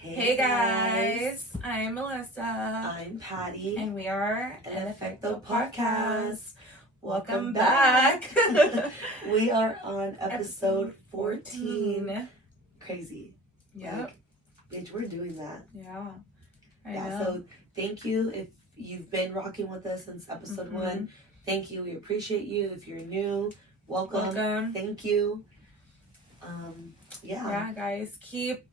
Hey guys, I'm Melissa. I'm Patty. And we are an Efecto Podcast. Podcast. Welcome back. We are on episode 14. Crazy. Yep. Bitch, we're doing that. Yeah. I know. So thank you if you've been rocking with us since episode 1. Thank you. We appreciate you. If you're new, welcome. Thank you. Yeah, guys, keep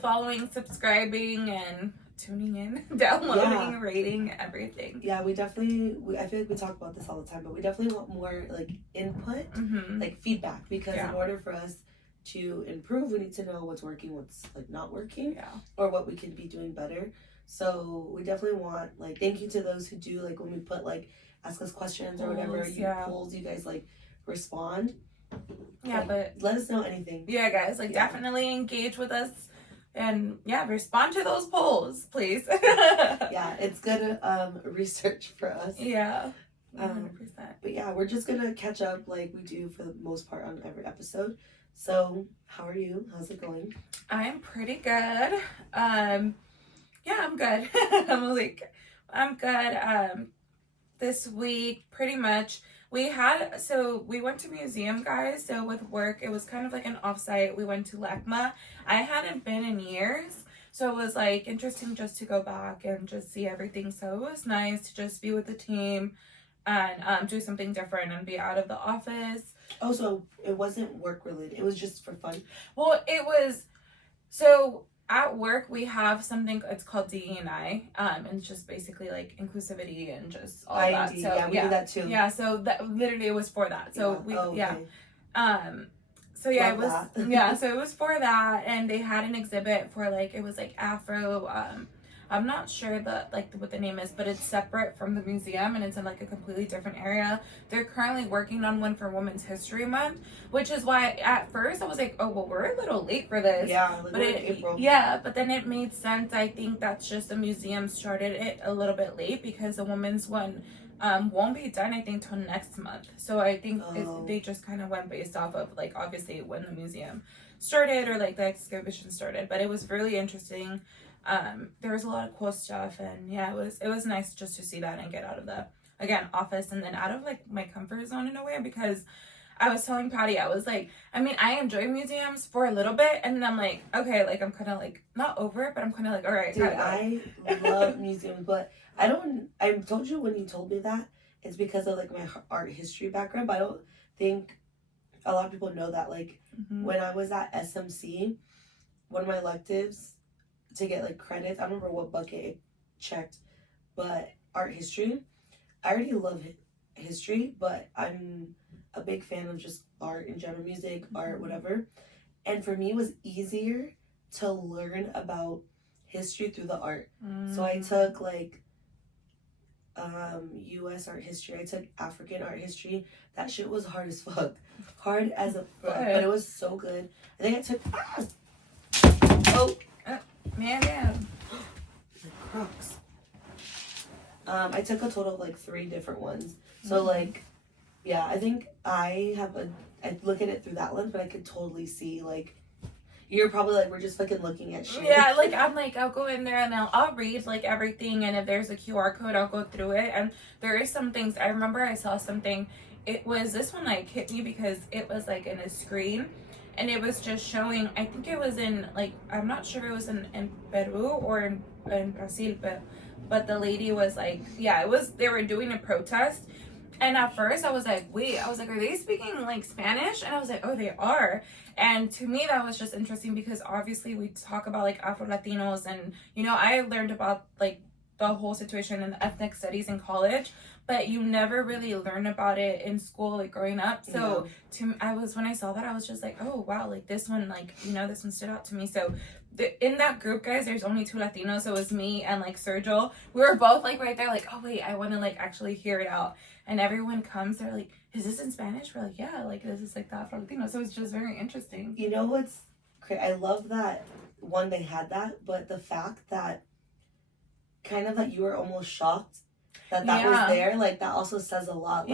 following, subscribing, and tuning in, downloading, rating, everything. Yeah, we definitely, I feel like we talk about this all the time, but we definitely want more, input, feedback, because in order for us to improve, we need to know what's working, what's, not working, or what we can be doing better. So we definitely want, thank you to those who do, when we put, ask us questions or whatever, polls, you guys, respond. Yeah, but let us know anything. Yeah, guys, definitely engage with us. And respond to those polls, please. Yeah, it's good research for us. Yeah, 100%. But yeah, we're just gonna catch up like we do for the most part on every episode. So, how are you? How's it going? I'm pretty good. I'm good. I'm good. This week, pretty much. We went to museum, guys. So with work, it was kind of like an offsite. We went to LACMA. I hadn't been in years. So it was interesting just to go back and just see everything. So it was nice to just be with the team and do something different and be out of the office. Oh, so it wasn't work related. It was just for fun. Well, it was, so at work, we have something, it's called DE&I, and it's just basically inclusivity and just all that. So, yeah, we do that too. Yeah, so that literally it was for that. So it was, so it was for that, and they had an exhibit for it was Afro, I'm not sure what the name is, but it's separate from the museum and it's in a completely different area. They're currently working on one for Women's History Month, which is why at first I was like, oh, well, we're a little late for this. Yeah, we're in April. Yeah, but then it made sense. I think that's just the museum started it a little bit late because the women's one won't be done, I think, till next month. So I think they just kind of went based off of obviously when the museum started or the exhibition started. But it was really interesting. There was a lot of cool stuff, and it was nice just to see that and get out of the office and then out of my comfort zone in a way, because I was telling Patty, I was I enjoy museums for a little bit, and then I'm okay, I'm kind of not over it, but I'm kind of all right. Dude, I love museums, but I told you when you told me that it's because of my art history background, but I don't think a lot of people know that when I was at SMC, one of my electives to get credits, I don't remember what bucket it checked, but art history, I already love history, but I'm a big fan of just art in general, music, art, whatever. And for me, it was easier to learn about history through the art. So I took US art history, I took African art history. That shit was hard as fuck. Hard as a fuck, but it was so good. I think I took Man. Crocs. I took a total of 3 different ones. So I think I look at it through that lens, but I could totally see you're probably we're just fucking looking at shit. Yeah, I'm I'll go in there and I'll read everything, and if there's a QR code, I'll go through it. And there is some things, I remember I saw something, it was, this one hit me because it was in a screen. And it was just showing, I think it was in, I'm not sure if it was in Peru or in Brazil, but the lady was they were doing a protest. And at first I was wait, are they speaking Spanish? And I was oh, they are. And to me, that was just interesting because obviously we talk about Afro-Latinos, and, I learned about the whole situation in ethnic studies in college, but you never really learn about it in school growing up. So when I saw that, I was just oh wow, this one this one stood out to me. So in that group, guys, there's only 2 Latinos. So it was me and Sergio. We were both right there oh wait, I want to actually hear it out. And everyone comes, they're is this in Spanish? We're yeah, this is the Afro-Latino. So it's just very interesting. You know what's crazy? I love that one, they had that, but the fact that kind of you were almost shocked that was there, that also says a lot.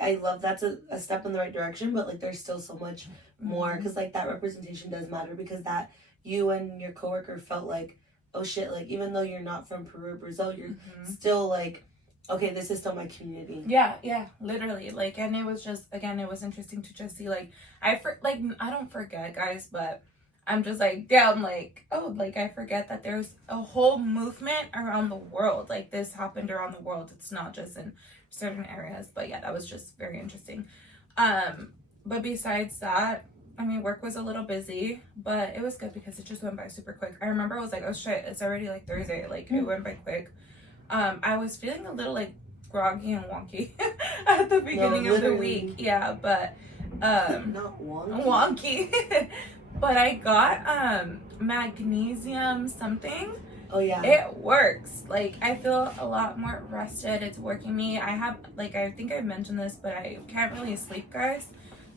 I love that's a step in the right direction, but there's still so much more, because that representation does matter, because that you and your coworker felt like, oh shit, like even though you're not from Peru or Brazil, you're Mm-hmm. still like, okay, this is still my community. Yeah, literally. Like, and it was just, again, it was interesting to just see, like, I don't forget, guys, but I'm just like, damn, like, oh, like, I forget that there's a whole movement around the world. Like, this happened around the world. It's not just in certain areas. But yeah, that was just very interesting. But besides that, I mean, work was a little busy, but it was good because it just went by super quick. I remember I was like, oh shit, it's already like Thursday. Like, it went by quick. I was feeling a little like groggy and wonky at the beginning of the week. Yeah, but not wonky. But I got magnesium something. Oh yeah. It works. Like, I feel a lot more rested. It's working me. I have, like, I think I mentioned this, but I can't really sleep, guys.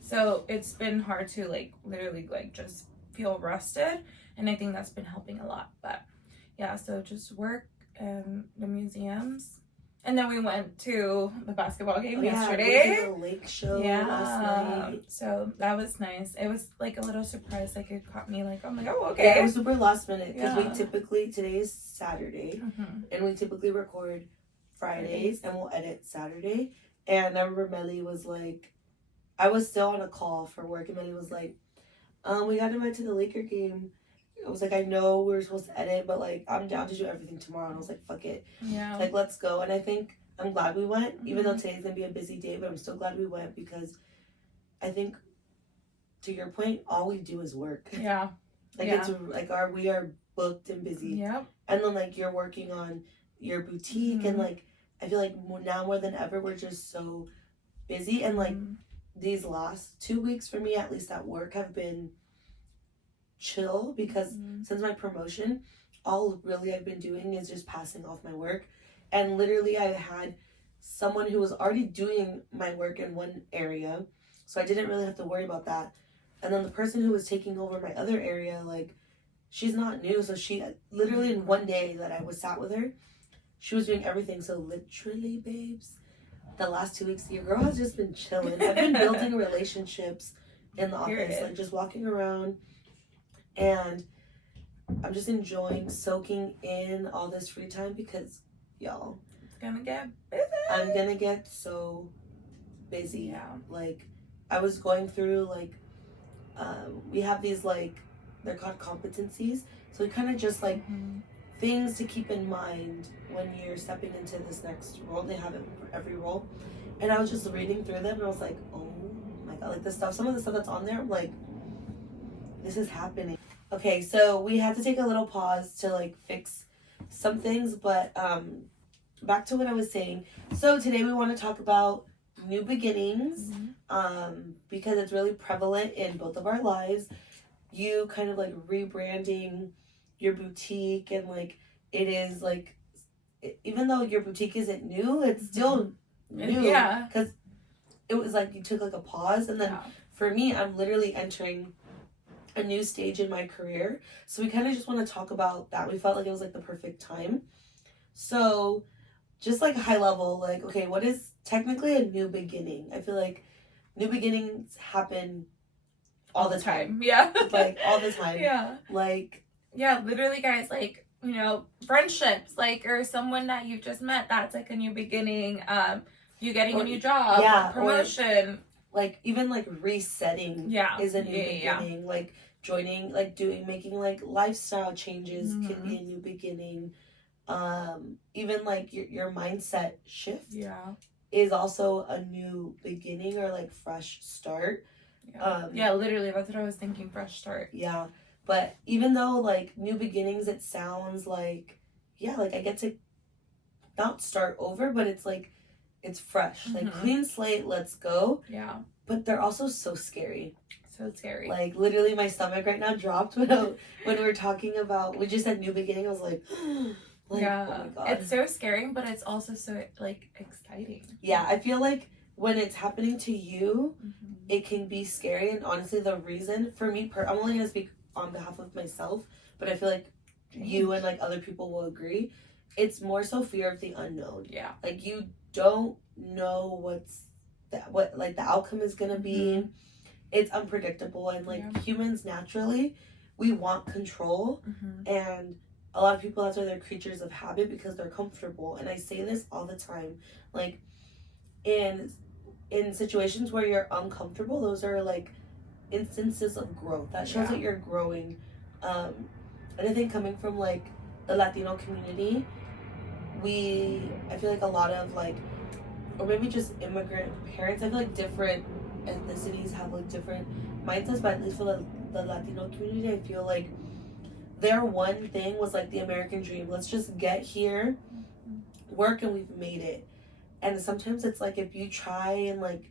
So it's been hard to like literally like just feel rested, and I think that's been helping a lot. But yeah, so just work and the museums, and then we went to the basketball game yesterday. We went to the lake show last night. So that was nice. It was like a little surprise. Like, it caught me like, oh my god, okay. Yeah, it was super last minute because we typically, today is Saturday, and we typically record Fridays and we'll edit Saturday. And I remember Melly was like, I was still on a call for work, and Melly was like, we got invited to the Laker game. I was like, I know we were supposed to edit, but like, I'm down to do everything tomorrow. And I was like, fuck it. Yeah. Like, let's go. And I think I'm glad we went, even though today's gonna be a busy day, but I'm still glad we went because I think, to your point, all we do is work. Yeah. Like, it's like we are booked and busy. Yep. And then like you're working on your boutique, and like I feel like now more than ever we're just so busy, and like these last 2 weeks for me, at least at work, have been chill because since my promotion, all really I've been doing is just passing off my work. And literally I had someone who was already doing my work in one area, so I didn't really have to worry about that. And then the person who was taking over my other area, like, she's not new, so she literally in one day that I was sat with her, she was doing everything. So literally, babes, the last 2 weeks, your girl has just been chilling. I've been building relationships in the office, like just walking around, and I'm just enjoying soaking in all this free time because, y'all, it's gonna get busy. I'm gonna get so busy. Yeah. Like, I was going through, like, we have these, like, they're called competencies. So kind of just like things to keep in mind when you're stepping into this next role. They have it for every role. And I was just reading through them, and I was like, oh my god, like some of the stuff that's on there, I'm like, this is happening. Okay, so we had to take a little pause to like fix some things, but back to what I was saying. So today we want to talk about new beginnings, because it's really prevalent in both of our lives. You kind of like rebranding your boutique, and like it is like, even though your boutique isn't new, it's still new. Yeah. Because it was like you took like a pause, and then for me, I'm literally entering a new stage in my career. So we kind of just want to talk about that. We felt like it was like the perfect time. So just like high level, like, okay, what is technically a new beginning? I feel like new beginnings happen all the time. Yeah. Like all the time. Yeah. Like, yeah, literally, guys, like, you know, friendships, like, or someone that you've just met, that's like a new beginning. You getting a new job, promotion. Like, even like resetting is a new beginning. Like joining, like making like lifestyle changes can be a new beginning. Even like your mindset shift is also a new beginning, or like fresh start. Yeah, literally, that's what I was thinking, fresh start. Yeah, but even though like new beginnings, it sounds like, yeah, like I get to not start over, but it's like it's fresh, like clean slate, let's go. Yeah, but they're also so scary. So scary. Like literally my stomach right now dropped when we were talking about, we just said new beginning. I was like, yeah, oh my god, it's so scary, but it's also so like exciting. Yeah, I feel like when it's happening to you, it can be scary. And honestly, the reason for me, I'm only gonna speak on behalf of myself, but I feel like you and like other people will agree, it's more so fear of the unknown. Yeah, like you don't know what like the outcome is gonna be. It's unpredictable, and like humans naturally, we want control, and a lot of people, that's why they're creatures of habit, because they're comfortable. And I say this all the time, like in situations where you're uncomfortable, those are like instances of growth. That shows that you're growing. And I think coming from like the Latino community, I feel like a lot of like, or maybe just immigrant parents, I feel like different ethnicities have like different mindsets, but at least for the Latino community, I feel like their one thing was like the American dream. Let's just get here, work, and we've made it. And sometimes it's like, if you try and like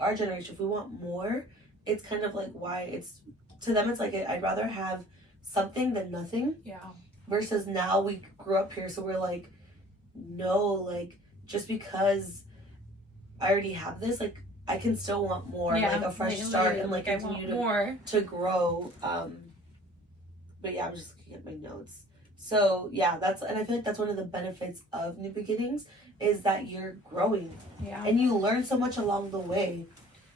our generation, if we want more, it's kind of like, why it's, to them it's like, I'd rather have something than nothing. Yeah. Versus now we grew up here, so we're like, no, like, just because I already have this, like, I can still want more, like a fresh start, and like continue to grow. But yeah, I'm just looking at my notes. So yeah, and I feel like that's one of the benefits of new beginnings, is that you're growing. Yeah. And you learn so much along the way.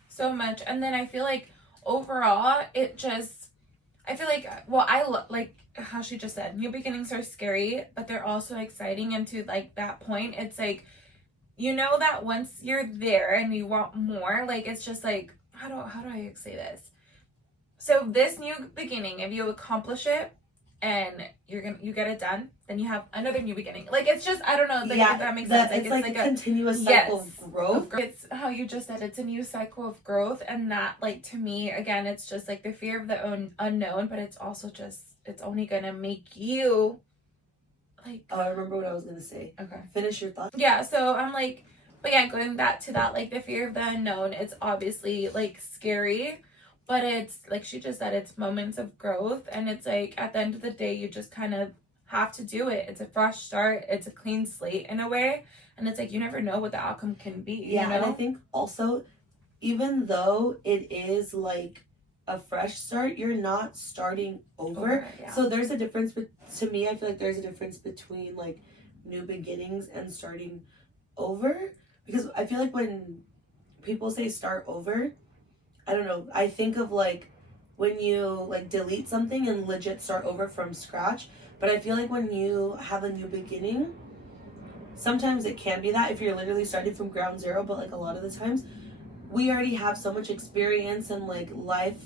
So much. And then I feel like overall, I feel like, well, like how she just said, new beginnings are scary, but they're also exciting. And to like that point, it's like, you know that once you're there and you want more, like, it's just like, how do I say this? So this new beginning, if you accomplish it and you get it done, then you have another new beginning. Like, it's just, I don't know, like, if that makes sense. It's like a continuous cycle of growth. It's how you just said, it's a new cycle of growth. And that, like, to me, again, it's just like the fear of the unknown, but it's also just, it's only gonna make you like, oh, I remember what I was gonna say. Okay, finish your thoughts. Yeah, so I'm like, but yeah, going back to that, like the fear of the unknown, it's obviously like scary, but it's like she just said, it's moments of growth. And it's like, at the end of the day, you just kind of have to do it. It's a fresh start, it's a clean slate in a way, and it's like, you never know what the outcome can be. Yeah, you know? and I think also, even though it is like a fresh start, you're not starting over. Yeah. So there's a difference, but to me, I feel like there's a difference between like new beginnings and starting over, because I feel like when people say start over, I don't know, I think of like when you like delete something and legit start over from scratch. But I feel like when you have a new beginning, sometimes it can be that if you're literally starting from ground zero, but like a lot of the times we already have so much experience and like life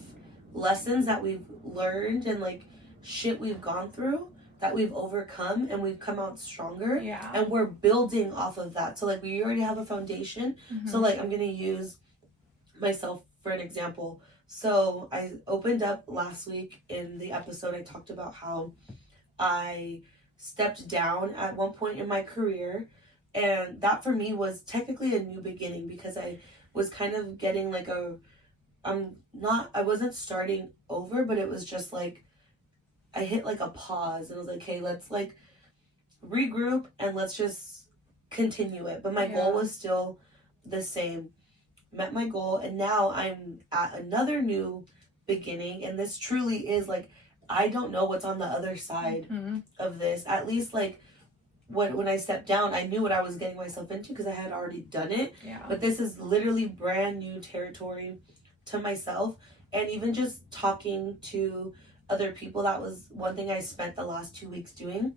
lessons that we've learned and like shit we've gone through that we've overcome, and we've come out stronger. Yeah. And we're building off of that. So like we already have a foundation. So like I'm gonna use myself for an example. So I opened up last week in the episode, I talked about how I stepped down at one point in my career, and that for me was technically a new beginning, because I was kind of getting like I wasn't starting over, but it was just like I hit like a pause and I was like, hey, let's like regroup and let's just continue it. But my goal was still the same. Met my goal, and now I'm at another new beginning, and this truly is like, I don't know what's on the other side of this. At least like when I stepped down, I knew what I was getting myself into because I had already done it. Yeah. But this is literally brand new territory to myself. And even just talking to other people, that was one thing I spent the last 2 weeks doing.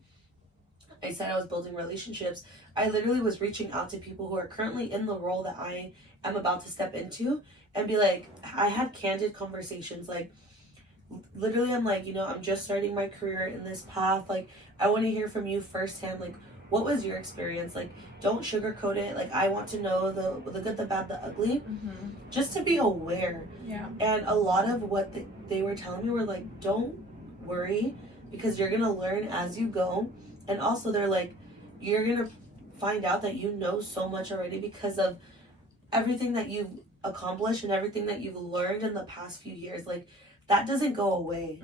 I said I was building relationships. I literally was reaching out to people who are currently in the role that I am about to step into, and be like, I had candid conversations. Like, literally, I'm like, I'm just starting my career in this path. Like, I want to hear from you firsthand. Like, what was your experience? Like, don't sugarcoat it. Like, I want to know the good, the bad, the ugly, just to be aware. Yeah. And a lot of what they were telling me were like, don't worry, because you're gonna learn as you go. And also they're like, you're gonna find out that you know so much already because of everything that you've accomplished and everything that you've learned in the past few years. Like, that doesn't go away.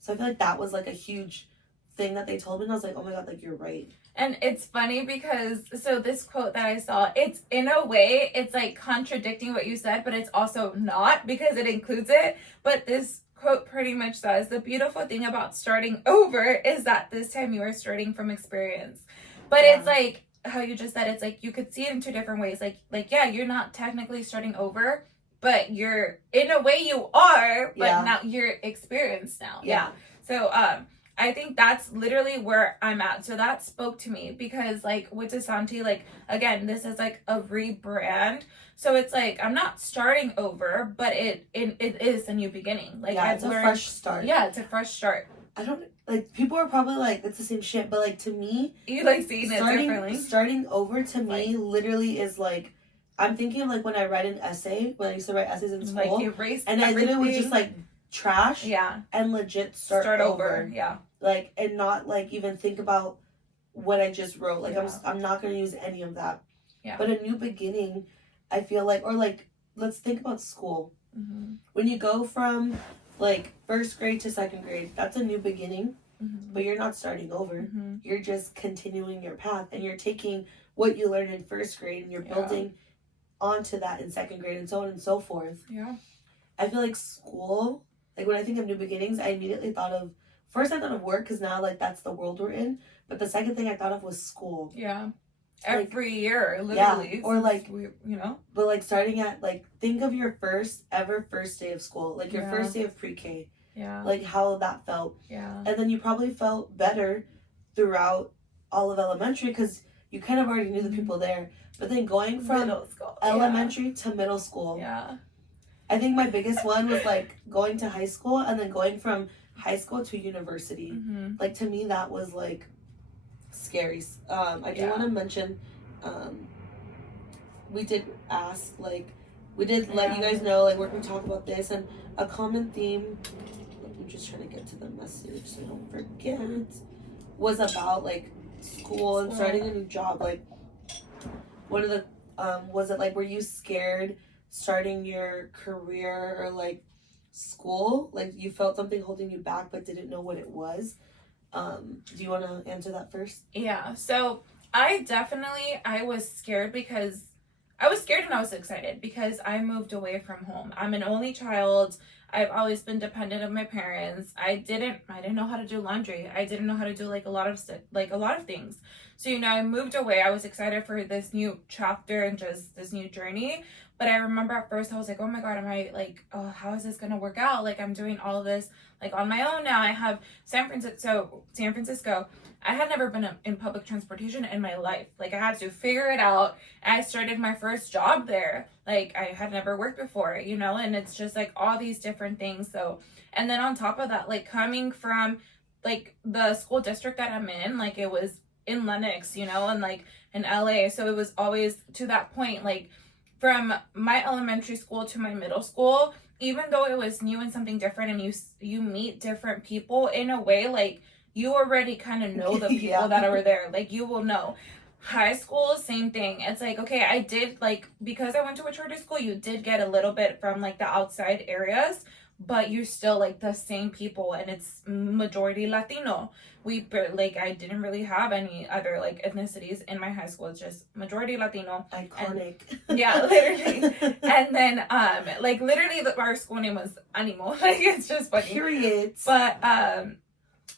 So I feel like that was like a huge thing that they told me, and I was like, oh my god, like, you're right. And it's funny because, so this quote that I saw, it's in a way, it's like contradicting what you said, but it's also not, because it includes it. But this quote pretty much says, the beautiful thing about starting over is that this time you are starting from experience. But it's like how you just said, it's like you could see it in two different ways. Like yeah, you're not technically starting over, but you're, in a way you are, but Yeah. now you're experienced now. Yeah. So, I think that's literally where I'm at. So that spoke to me because, like, with Desanti, like, again, this is like a rebrand. So it's like I'm not starting over, but it is a new beginning. Like, yeah, it's a fresh start. Yeah, it's a fresh start. I don't, like, people are probably like, it's the same shit, but, like, to me, you like seeing it differently. Starting over to me literally is like, I'm thinking of like when I write an essay, when I used to write essays in school, like erase and everything. I literally would just like trash, yeah, and legit start over, yeah, like, and not like even think about what I just wrote. Like, yeah. I'm not gonna use any of that. Yeah. But a new beginning, I feel like, or like, let's think about school. Mm-hmm. When you go from like first grade to second grade, that's a new beginning. Mm-hmm. But you're not starting over. Mm-hmm. You're just continuing your path, and you're taking what you learned in first grade and you're building onto that in second grade, and so on and so forth. Yeah. I feel like school, like when I think of new beginnings, I immediately thought of, first I thought of work because now like that's the world we're in. But the second thing I thought of was school. Yeah. Like, every year, literally. Yeah, or like, you know? But like starting at, like, think of your first day of school, like your first day of pre-K. Yeah. Like how that felt. Yeah. And then you probably felt better throughout all of elementary because you kind of already knew the people there. But then going from middle school. elementary to middle school. Yeah. I think my biggest one was like going to high school and then going from high school to university. Mm-hmm. Like, to me, that was like scary. I do want to mention, we did ask, like, we did let you guys know, like, we're going to talk about this, and a common theme, I'm just trying to get to the message so I don't forget, was about, like, school and starting a new job. Like, one of the, was it, like, were you scared starting your career or, like, school? Like, you felt something holding you back but didn't know what it was? Do you want to answer that first? Yeah, so I was scared because I was scared and I was excited because I moved away from home. I'm an only child. I've always been dependent of my parents. I didn't know how to do laundry. I didn't know how to do like a lot of things. So, I moved away. I was excited for this new chapter and just this new journey. But I remember at first I was like, oh my God, am I like, oh, how is this going to work out? Like, I'm doing all of this like on my own now. I have San Francisco. I had never been in public transportation in my life. Like, I had to figure it out. I started my first job there. Like, I had never worked before, and it's just like all these different things. So, and then on top of that, like coming from like the school district that I'm in, like it was in Lenox, and like in LA. So it was always to that point, like from my elementary school to my middle school, even though it was new and something different, and you meet different people in a way, like you already kind of know the people that are there. Like, you will know. High school, same thing. It's like, okay, I did, like, because I went to a charter school, you did get a little bit from, like, the outside areas, but you're still, like, the same people, and it's majority Latino. I didn't really have any other, like, ethnicities in my high school. It's just majority Latino. Iconic. And, yeah, literally. And then, like, literally, our school name was Animo. Like, it's just funny. Period. But,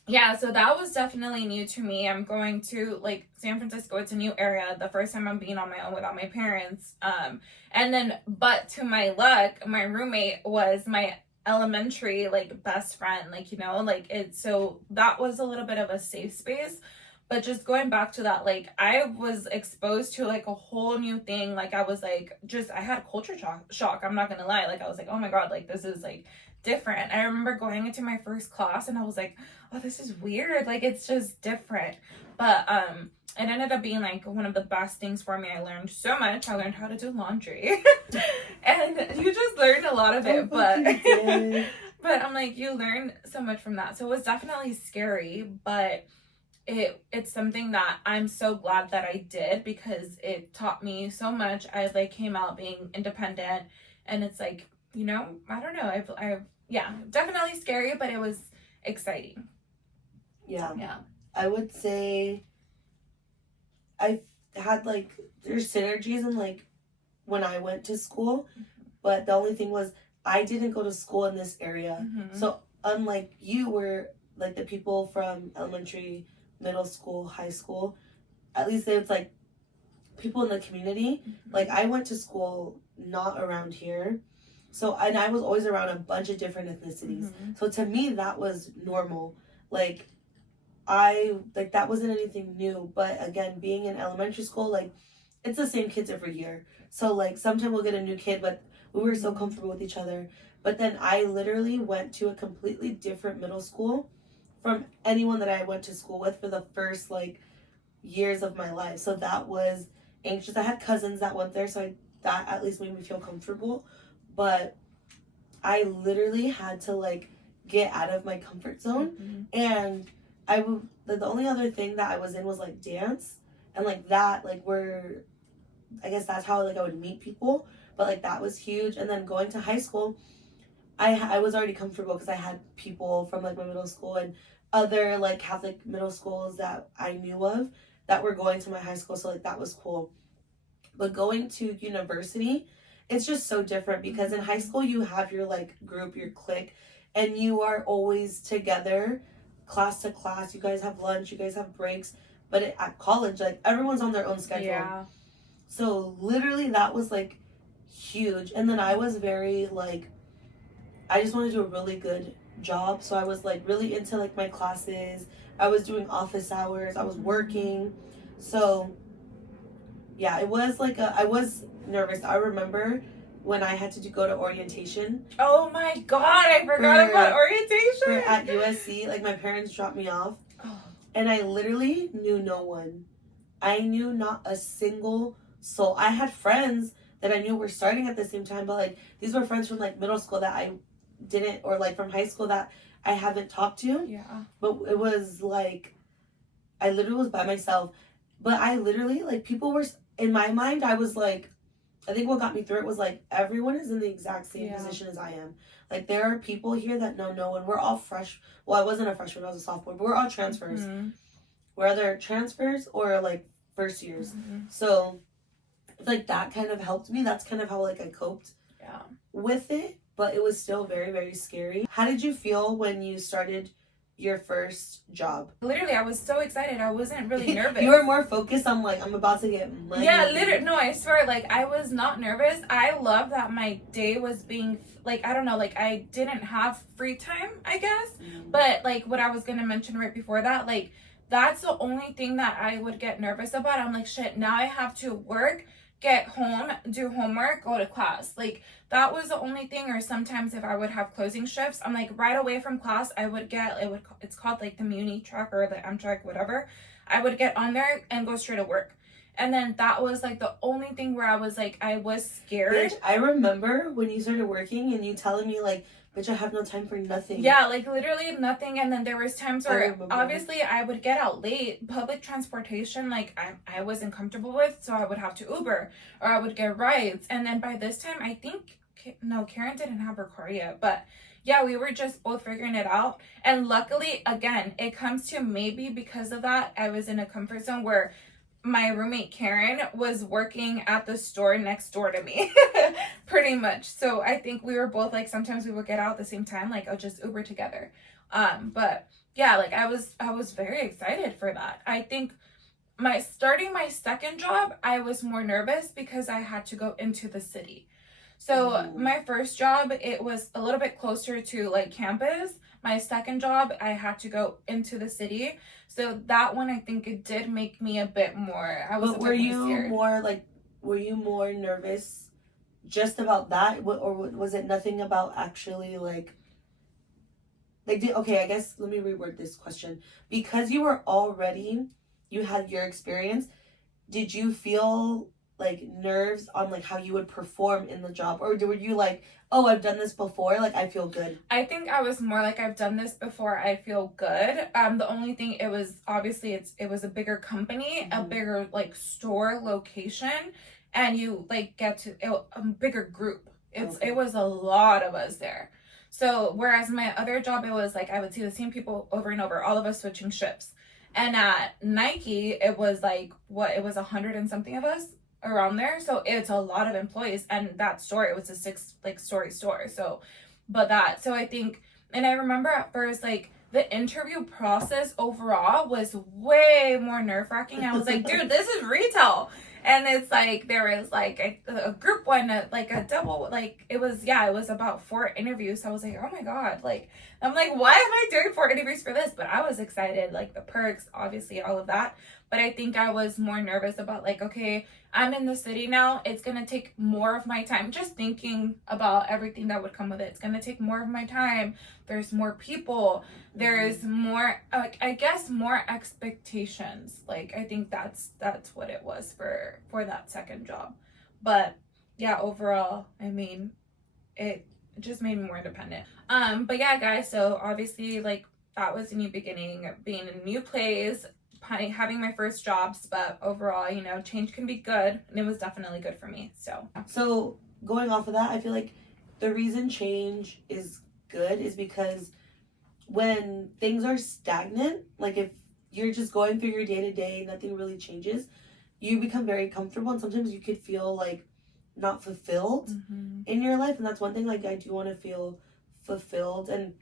yeah, so that was definitely new to me. I'm going to, like, San Francisco. It's a new area. The first time I'm being on my own without my parents. And then, but to my luck, my roommate was my elementary, like, best friend. Like, so that was a little bit of a safe space. But just going back to that, like, I was exposed to, like, a whole new thing. Like, I was, like, I had culture shock. I'm not going to lie. Like, I was like, oh, my God, like, this is, like, different. I remember going into my first class and I was like, oh, this is weird. Like, it's just different. But it ended up being, like, one of the best things for me. I learned so much. I learned how to do laundry. And you just learn a lot of it. But I'm like, you learn so much from that. So it was definitely scary, but it's something that I'm so glad that I did because it taught me so much. I, like, came out being independent, and it's like, I don't know. I've definitely scary, but it was exciting. Yeah. Yeah. I would say I had, like, there's synergies in, like, when I went to school, but the only thing was I didn't go to school in this area. Mm-hmm. So unlike you, were like the people from elementary, middle school, high school, at least it's like people in the community. Mm-hmm. Like, I went to school not around here. So, and I was always around a bunch of different ethnicities. Mm-hmm. So to me, that was normal. Like, that wasn't anything new. But again, being in elementary school, like, it's the same kids every year. So, like, sometimes we'll get a new kid, but we were so comfortable with each other. But then I literally went to a completely different middle school from anyone that I went to school with for the first, like, years of my life. So that was anxious. I had cousins that went there, so that at least made me feel comfortable. But I literally had to, like, get out of my comfort zone. Mm-hmm. And I would, the only other thing that I was in was, like, dance. And, like, that, like, I guess that's how, like, I would meet people. But, like, that was huge. And then going to high school, I was already comfortable because I had people from, like, my middle school and other, like, Catholic middle schools that I knew of that were going to my high school. So, like, that was cool. But going to university, it's just so different because in high school you have your, like, group, your clique, and you are always together, class to class. You guys have lunch, you guys have breaks. But at college, like, everyone's on their own schedule. Yeah. So literally that was, like, huge. And then I was very, like, I just wanted to do a really good job. So I was, like, really into, like, my classes. I was doing office hours. I was working. So yeah, it was like I was nervous. I remember when I had to go to orientation. Oh my god, I forgot about orientation. At USC, like, my parents dropped me off. Oh. And I literally knew no one. I knew not a single soul. I had friends that I knew were starting at the same time, but, like, these were friends from, like, middle school that I didn't, or, like, from high school that I haven't talked to. Yeah. But it was, like, I literally was by myself. But I literally, like, people were, in my mind, I was, like, I think what got me through it was, like, everyone is in the exact same position as I am. Like, there are people here that know no one. We're all fresh. Well, I wasn't a freshman. I was a sophomore. But we're all transfers. Mm-hmm. We're either transfers or, like, first years. Mm-hmm. So, like, that kind of helped me. That's kind of how, like, I coped with it. But it was still very, very scary. How did you feel when you started your first job? Literally, I was so excited. I wasn't really nervous. You were more focused on, like, I'm about to get money. Yeah, literally. No, I swear, like, I was not nervous. I love that my day was being, like, I don't know, like, I didn't have free time, I guess. Mm-hmm. But, like, what I was going to mention right before that, like, that's the only thing that I would get nervous about. I'm like, shit, now I have to work, get home, do homework, go to class. Like, that was the only thing. Or sometimes if I would have closing shifts, I'm like, right away from class, I would get, it's called, like, the Muni truck or the Amtrak, whatever. I would get on there and go straight to work. And then that was, like, the only thing where I was, like, I was scared. Bitch, I remember when you started working and you telling me, like, bitch, I have no time for nothing. Yeah, like, literally nothing. And then there was times where, obviously, I would get out late. Public transportation, like, I wasn't comfortable with, so I would have to Uber. Or I would get rides. And then by this time, I think, no, Karen didn't have her car yet. But, yeah, we were just both figuring it out. And luckily, again, it comes to maybe because of that, I was in a comfort zone where my roommate Karen was working at the store next door to me. Pretty much. So I think we were both, like, sometimes we would get out at the same time, like, I'll just Uber together. But yeah, like, I was very excited for that. I think starting my second job, I was more nervous because I had to go into the city. So my first job, it was a little bit closer to, like, campus. My second job, I had to go into the city. So that one, I think it did make me a bit more. Were you more nervous just about that, or was it nothing about actually, like okay, I guess let me reword this question. Because you had your experience, did you feel, like, nerves on, like, how you would perform in the job, or were you like, oh, I've done this before, like, I feel good? I think I was more like, I've done this before, I feel good. The only thing, it was obviously it was a bigger company, a bigger, like, store location, and you, like, get to a bigger group. It was a lot of us there. So whereas my other job, it was like I would see the same people over and over, all of us switching shifts. And at Nike, it was like it was 100 and something of us around there. So it's a lot of employees, and that store, it was a 6-story store. So I think, and I remember at first, like, the interview process overall was way more nerve-wracking. I was like, dude, this is retail. And it's like there was like a group one, like a double, like it was about 4 interviews. So I was like, oh my god, like I'm like, why am I doing 4 interviews for this? But I was excited, like the perks, obviously all of that. But I think I was more nervous about like, okay, I'm in the city now. It's gonna take more of my time. Just thinking about everything that would come with it. It's gonna take more of my time. There's more people. There's more, I guess, more expectations. Like I think that's what it was for that second job. But yeah, overall, I mean, it just made me more independent. But yeah, guys. So obviously, like that was a new beginning, being in a new place, having my first jobs. But overall, you know, change can be good, and it was definitely good for me. So going off of that, I feel like the reason change is good is because when things are stagnant, like if you're just going through your day-to-day, nothing really changes, you become very comfortable, and sometimes you could feel like not fulfilled in your life. And that's one thing, like I do want to feel fulfilled, and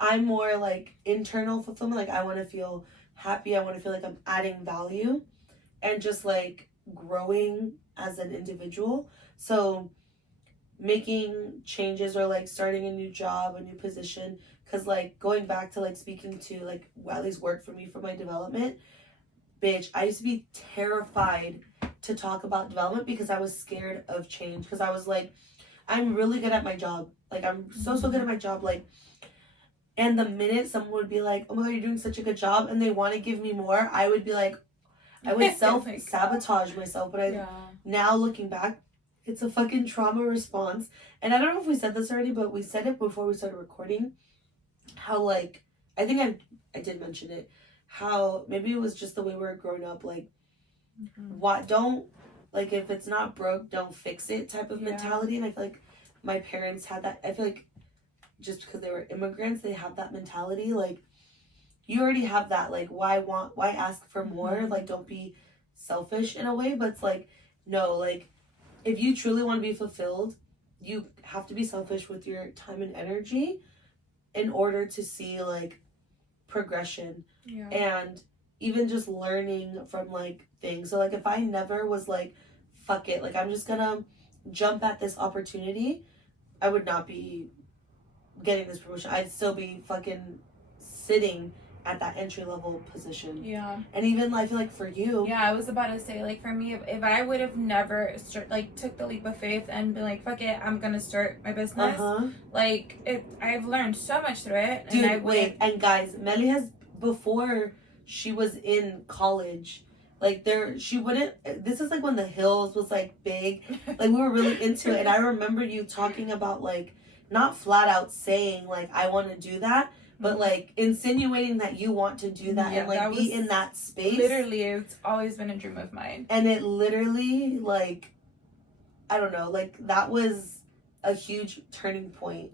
I'm more like internal fulfillment. Like I want to feel happy, I want to feel like I'm adding value and just like growing as an individual. So making changes or like starting a new job, a new position, because like going back to like speaking to like at least work for me for my development, bitch, I used to be terrified to talk about development because I was scared of change, because I was like, I'm really good at my job, like I'm so good at my job, like, and the minute someone would be like, oh my god, you're doing such a good job, and they want to give me more, I would be like, I would self-sabotage myself. But now looking back, it's a fucking trauma response. And I don't know if we said this already, but we said it before we started recording, how like, I think I did mention it, how maybe it was just the way we were growing up, like, what, don't, like, if it's not broke, don't fix it type of mentality. And I feel like my parents had that. I feel like just because they were immigrants, they have that mentality, like, you already have that, like, why ask for more? Like, don't be selfish in a way. But it's like, no, like, if you truly want to be fulfilled, you have to be selfish with your time and energy in order to see like progression and even just learning from like things. So like if I never was like, fuck it, like I'm just gonna jump at this opportunity, I would not be getting this promotion. I'd still be fucking sitting at that entry level position. And even I feel like for you, I was about to say, like, for me, if I would have never took the leap of faith and been like, fuck it, I'm gonna start my business, like I've learned so much through it. Dude, and wait, and guys, Melly has, before she was in college, like she wouldn't, this is like when the Hills was like big, like we were really into it. And I remember you talking about like, not flat out saying like I want to do that, but like insinuating that you want to do that and like be in that space. Literally, it's always been a dream of mine. And it literally, like, I don't know, like that was a huge turning point.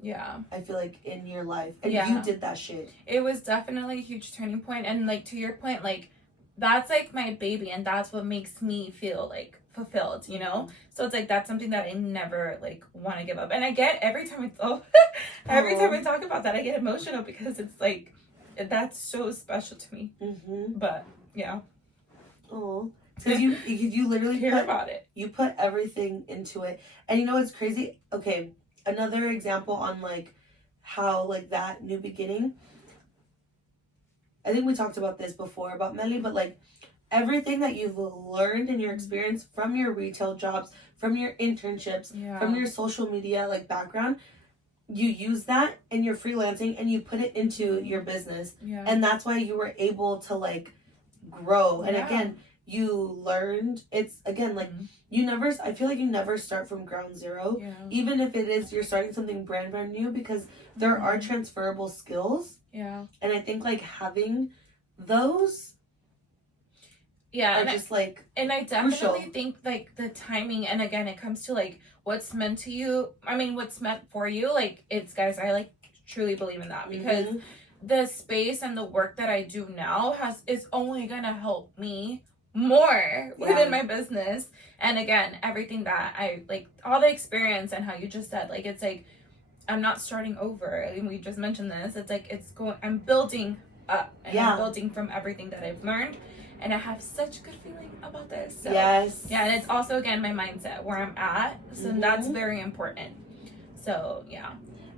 I feel like in your life. And you did that shit. It was definitely a huge turning point. And like to your point, like that's like my baby, and that's what makes me feel like fulfilled, you know? So it's like that's something that I never like want to give up. And I get every time I talk about that, I get emotional because it's like that's so special to me. But yeah. Oh, because you literally care about it. You put everything into it. And you know what's crazy? Okay, another example on like how like that new beginning. I think we talked about this before about Melly, but like everything that you've learned in your experience from your retail jobs, from your internships, from your social media like background, you use that in your freelancing and you put it into your business. And that's why you were able to like grow. And again, you learned, it's again like I feel like you never start from ground zero. Even if it is you're starting something brand new, because there are transferable skills. And I think like having those are just like, and I definitely crucial. think like the timing, and again it comes to like what's meant to you, what's meant for you, like it's, guys, I like truly believe in that, because the space and the work that I do now is only gonna help me more within my business. And again, everything that I like, all the experience and how you just said, like it's like I'm not starting over. I mean, we just mentioned this. It's like I'm building up, and I'm building from everything that I've learned. and I have such a good feeling about this. So, yes. Yeah, and it's also, again, my mindset, where I'm at. So that's very important. So, yeah.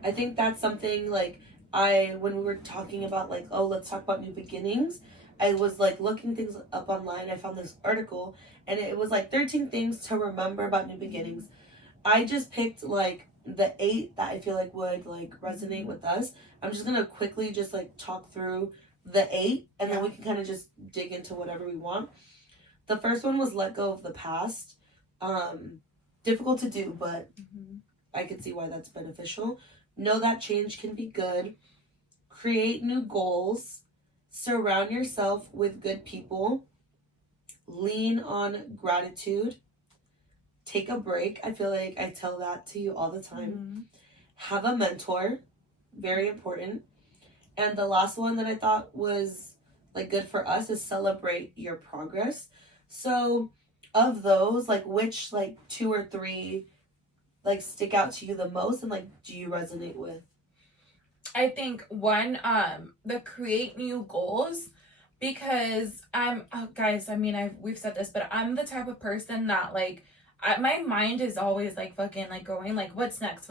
I think that's something, like, when we were talking about, like, oh, let's talk about new beginnings, I was, like, looking things up online. I found this article, and it was, like, 13 things to remember about new beginnings. I just picked, like, the 8 that I feel like would, like, resonate with us. I'm just gonna quickly just, like, talk through the 8, and then we can kind of just dig into whatever we want. The first one was let go of the past. Difficult to do, but I can see why that's beneficial. Know that change can be good. Create new goals. Surround yourself with good people. Lean on gratitude. Take a break. I feel like I tell that to you all the time. Have a mentor. Very important. And the last one that I thought was, like, good for us is celebrate your progress. So of those, like, which, like, 2 or 3, like, stick out to you the most, and, like, do you resonate with? I think one, the create new goals, because guys, I mean, we've said this, but I'm the type of person that, like, my mind is always, like, fucking, like, going, like, what's next,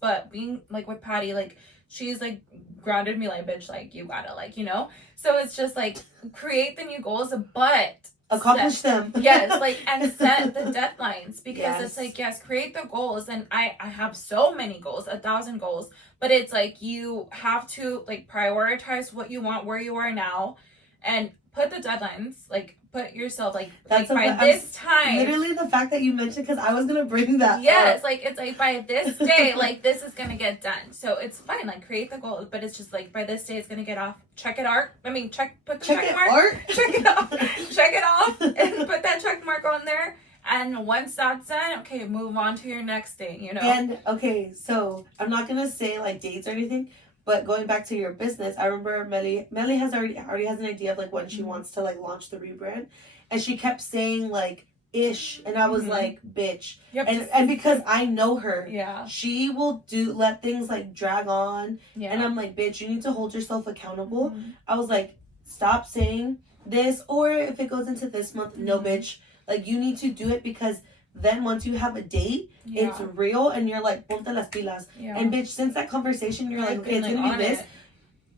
but being, like, with Patty, like, she's, like, grounded me, like, bitch, like, you gotta, like, you know, so it's just, like, create the new goals, but accomplish them. Yes, like, and set the deadlines, because it's like, yes, create the goals, and I have so many goals, 1,000 goals, but it's like, you have to, like, prioritize what you want, where you are now, and put the deadlines, like, put yourself, like, by this time. Literally the fact that you mentioned, because I was going to bring that up. Like, it's like, by this day, like, this is going to get done. So it's fine, like, create the goal, but it's just like, by this day, it's going to get off. Check it out. I mean, put the check mark. Check it off. Check it off, and put that check mark on there. And once that's done, okay, move on to your next thing, you know? And, okay, so I'm not going to say, like, dates or anything, but going back to your business, I remember Melly has already has an idea of, like, when she wants to, like, launch the rebrand. And she kept saying, like, ish. And I was like, bitch. Yep. And because I know her, she will let things, like, drag on. Yeah. And I'm like, bitch, you need to hold yourself accountable. I was like, stop saying this. Or if it goes into this month, no, bitch. Like, you need to do it, because then once you have a date, it's real, and you're like, ponte las pilas. Yeah. And bitch, since that conversation, you're like, okay, it's gonna be this.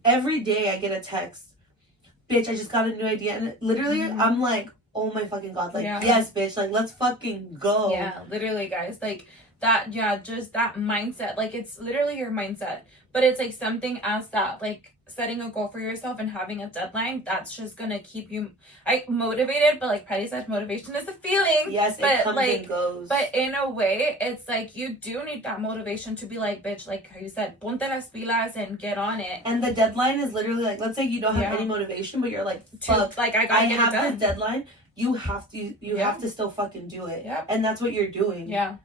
Every day I get a text, bitch, I just got a new idea. And literally, I'm like, oh my fucking God. Like, yes, bitch, like, let's fucking go. Yeah, literally, guys. Like, that, just that mindset. Like, it's literally your mindset. But it's, like, something as that, like, setting a goal for yourself and having a deadline, that's just gonna keep you motivated. But like Patty said, motivation is a feeling. Yes, but it comes and goes. But in a way, it's like, you do need that motivation to be like, bitch, like how you said, ponte las pilas and get on it. And the deadline is literally like, let's say you don't have any motivation, but you're like, fuck, I have the deadline. You have to still fucking do it. Yeah. And that's what you're doing. Yeah.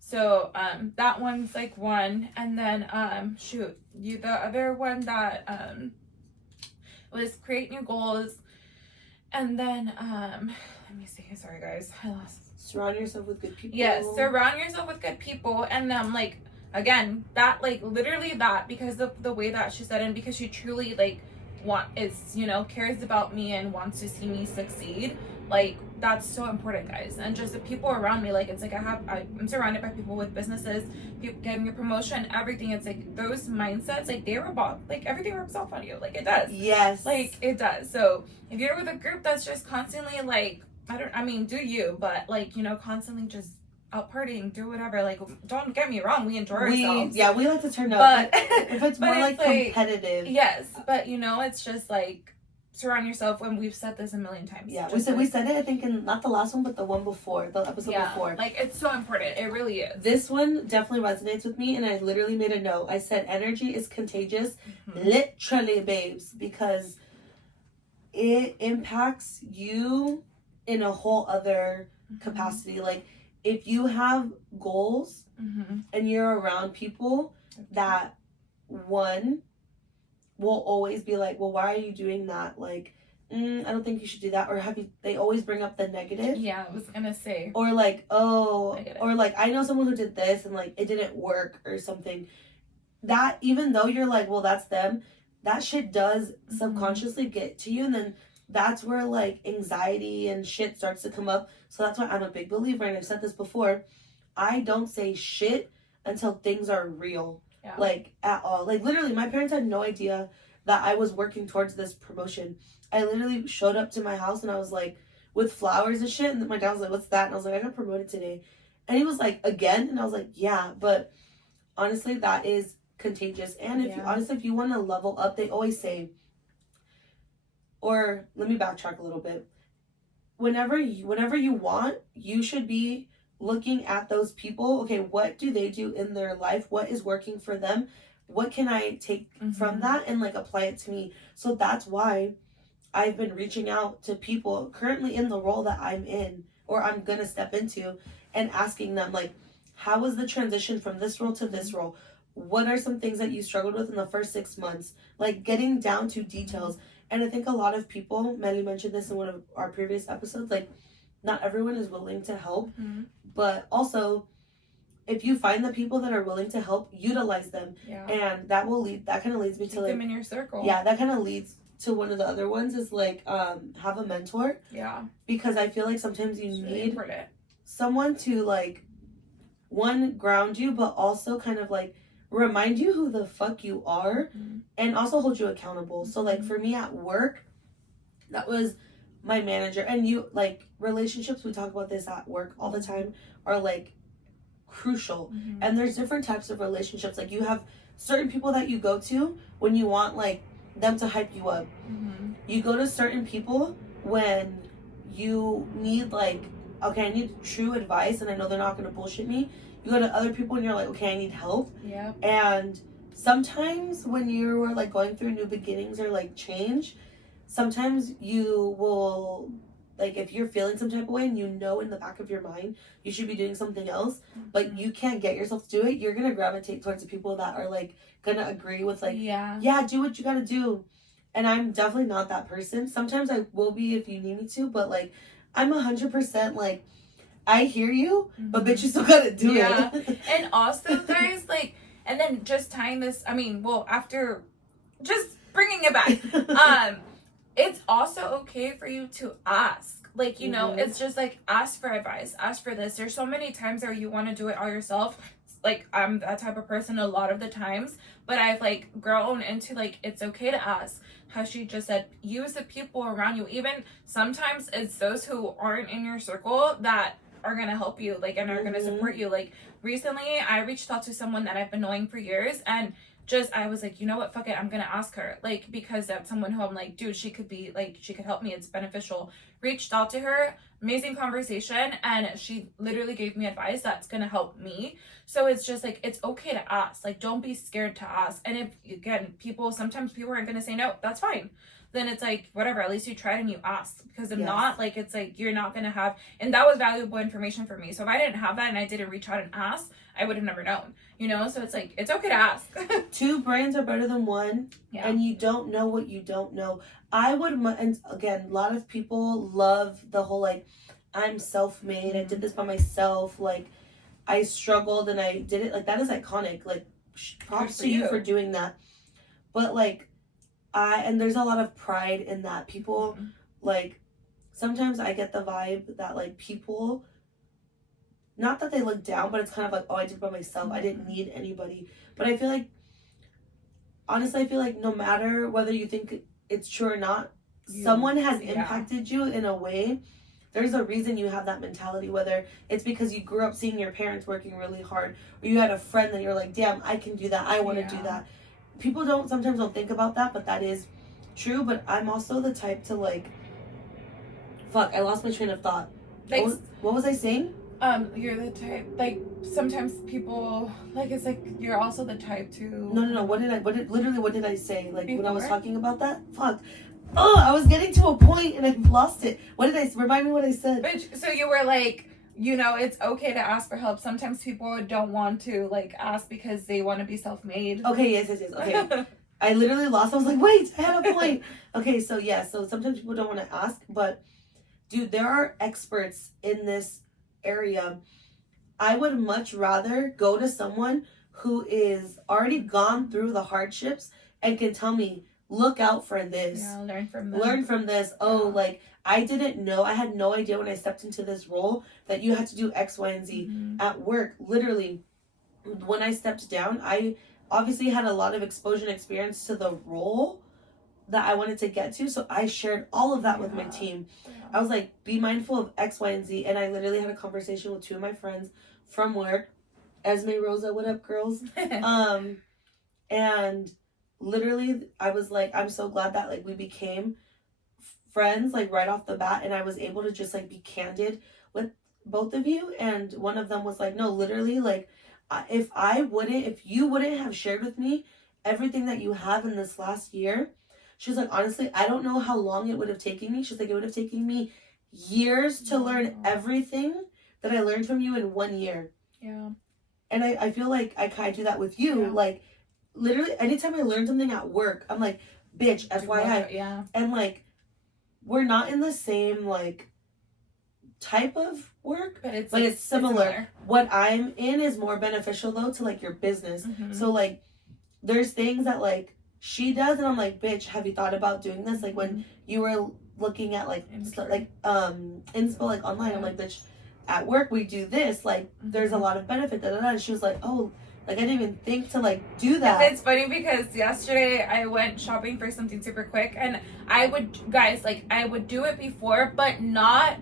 So that one's like one, and then the other one that was create new goals, and then let me see. Sorry guys, I lost. Surround yourself with good people. Yes, surround yourself with good people, and like, again, that, like, literally that, because of the way that she said it, and because she truly, like, cares about me and wants to see me succeed. Like, that's so important, guys. And just the people around me, like, it's like I'm surrounded by people with businesses, people getting a promotion, everything. It's like those mindsets, like, they rub off, like, everything rubs off on you, like, it does. Yes, like, it does. So if you're with a group that's just constantly, like, do you, but, like, constantly just out partying, do whatever, like, don't get me wrong, we enjoy ourselves. Yeah, we like to turn up, but if it's more like competitive. Yes, but it's just like, surround yourself, and we've said this a million times. Yeah, we said it, I think, in not the last one, but the one before, the episode before. Like, it's so important. It really is. This one definitely resonates with me, and I literally made a note. I said, energy is contagious. Literally, babes, because it impacts you in a whole other capacity. Like, if you have goals and you're around people that, one, will always be like, well, why are you doing that? Like, I don't think you should do that. Or they always bring up the negative. Yeah, I was gonna say. Or like, or like, I know someone who did this and like, it didn't work or something. That, even though you're like, well, that's them, that shit does subconsciously get to you. And then that's where like anxiety and shit starts to come up. So that's why I'm a big believer, and I've said this before, I don't say shit until things are real. Yeah. Like at all. Like literally my parents had no idea that I was working towards this promotion. I literally showed up to my house and I was like with flowers and shit, and then my dad was like, what's that? And I was like, I got promoted today. And he was like, again? And I was like, yeah. But honestly, that is contagious. And if you want to level up, they always say, or let me backtrack a little bit. Whenever you want, you should be looking at those people. Okay, what do they do in their life? What is working for them? What can I take from that and like apply it to me? So that's why I've been reaching out to people currently in the role that I'm in or I'm gonna step into and asking them like, how was the transition from this role to this role? What are some things that you struggled with in the first 6 months? Like getting down to details. And I think a lot of people, Melly mentioned this in one of our previous episodes, like not everyone is willing to help, but also if you find the people that are willing to help, utilize them. Yeah. And that kind of leads me to like them in your circle. Yeah, that kind of leads to one of the other ones is like have a mentor. Yeah. Because I feel like sometimes you need someone to like one, ground you, but also kind of like remind you who the fuck you are and also hold you accountable. So like for me at work, that was my manager. And you like relationships, we talk about this at work all the time, are like crucial. And there's different types of relationships. Like you have certain people that you go to when you want like them to hype you up. You go to certain people when you need like, okay, I need true advice and I know they're not going to bullshit me. You go to other people and you're like, okay, I need help. Yeah. And sometimes when you're like going through new beginnings or like change, sometimes you will like if you're feeling some type of way and you know in the back of your mind you should be doing something else, but you can't get yourself to do it, you're gonna gravitate towards the people that are like gonna agree with like yeah, do what you gotta do. And I'm definitely not that person. Sometimes I will be if you need me to, but like I'm 100% like I hear you, but bitch, you still gotta do it. And also, guys, like, and then just tying this, I mean, well, after just bringing it back, it's also okay for you to ask. Like, you know, it's just like ask for advice, ask for this. There's so many times where you want to do it all yourself. Like, I'm that type of person a lot of the times, but I've like grown into like it's okay to ask. How she just said, use the people around you. Even sometimes it's those who aren't in your circle that are gonna help you, like, and are gonna support you. Like recently I reached out to someone that I've been knowing for years, and just I was like, you know what, fuck it, I'm gonna ask her, like, because that's someone who I'm like, dude, she could be like, she could help me, it's beneficial. Reached out to her, amazing conversation, and she literally gave me advice that's gonna help me. So it's just like, it's okay to ask. Like, don't be scared to ask. And if again, sometimes people aren't gonna say no, that's fine. Then it's like, whatever, at least you tried and you asked. Because if not, like, it's like, you're not going to have, and that was valuable information for me. So if I didn't have that and I didn't reach out and ask, I would have never known, you know? So it's like, it's okay to ask. 2 brains are better than 1. Yeah. And you don't know what you don't know. And again, a lot of people love the whole, like, I'm self-made. I did this by myself. Like, I struggled and I did it. Like, that is iconic. Like, props to you for doing that. But, like, and there's a lot of pride in that. People, like, sometimes I get the vibe that, like, people, not that they look down, but it's kind of like, oh, I did it by myself. I didn't need anybody. But I feel like, honestly, I feel like no matter whether you think it's true or not, someone has impacted you in a way. There's a reason you have that mentality, whether it's because you grew up seeing your parents working really hard, or you had a friend that you're like, damn, I can do that. I want to do that. People sometimes don't think about that, but that is true. But I'm also the type to like, fuck, I lost my train of thought. What was I saying? You're the type, like, sometimes people, like, it's like, you're also the type to... No, what did I say? Like, before? When I was talking about that? Fuck. Oh, I was getting to a point and I've lost it. Remind me what I said. So you were like, you know, it's okay to ask for help. Sometimes people don't want to, like, ask because they want to be self-made. Okay, yes. Okay. I literally lost. I was like, wait, I had a point. Okay, so sometimes people don't want to ask, but, dude, there are experts in this area. I would much rather go to someone who is already gone through the hardships and can tell me, look out for this. Yeah, learn from them. Learn from this. Oh, like, I didn't know. I had no idea when I stepped into this role that you had to do X, Y, and Z. At work, literally, when I stepped down, I obviously had a lot of exposure and experience to the role that I wanted to get to. So I shared all of that with my team. I was like, be mindful of X, Y, and Z. And I literally had a conversation with two of my friends from work. Esme, Rosa, what up, girls? And literally, I was like, I'm so glad that, like, we became friends, like, right off the bat. And I was able to just, like, be candid with both of you. And one of them was like, no, literally, like, if you wouldn't have shared with me everything that you have in this last year, she's like, honestly, I don't know how long it would have taken me. She's like, it would have taken me years to learn everything that I learned from you in 1 year. Yeah. And I feel like I kind of do that with you. Yeah. Like, literally, anytime I learn something at work, I'm like, bitch, FYI. Yeah. And, like, we're not in the same, like, type of work, but it's similar. It's similar. What I'm in is more beneficial, though, to, like, your business. So, like, there's things that, like, she does, and I'm like, bitch, have you thought about doing this? Like, when you were looking at, like, inspo, like, online, I'm like, bitch, at work we do this, like, there's a lot of benefit, and she was like, oh, like, I didn't even think to, like, do that. It's funny because yesterday I went shopping for something super quick, and I would do it before, but not